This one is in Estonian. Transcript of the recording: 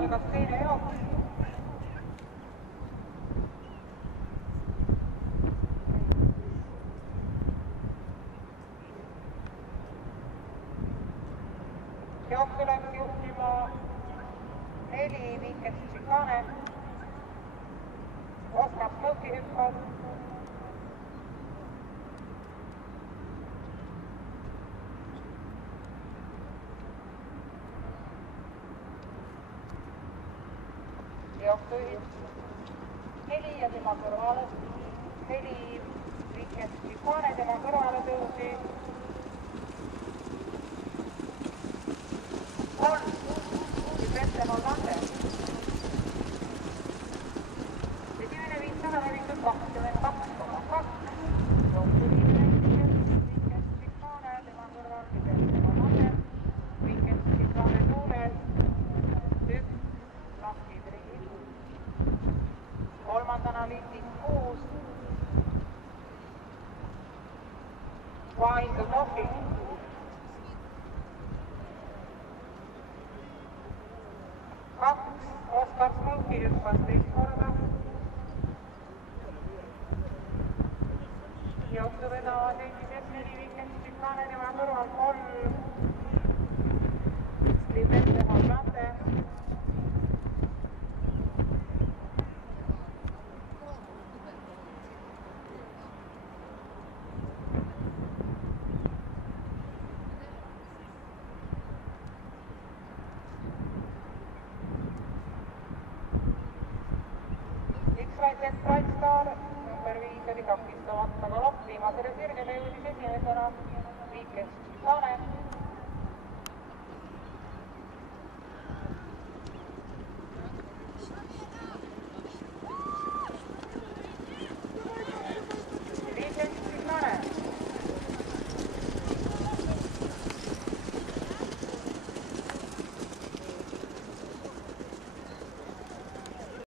algas teine jooks. Jooksu läks juhtima 4 Viikens Tšikane. Oskar Smõki hüppas. Jooksujuht 4 ja tema kõrvale 4 Viikens Tšikane tema kõrvale tõusi 3 Venemaal Lande. Esimene 500 levitud 22,2. Jooksuliine Viikens Tšikane tema kõrval Venemaal Lande. Viikens Tšikane tuules 1 Lahti Triil. Kolmandana Lindik 6. Vaindu Tohing. 2 Oskar Smõki hüppas teist korda. Jooksu vedavad esimees 4 Viikens Tšikane tema kõrval 3 Venemaal Lande. X-Raiset Brightstar number 5 oli takistamata galop. Viimasele sirgele jõudis esimesena Viikens Tšikane.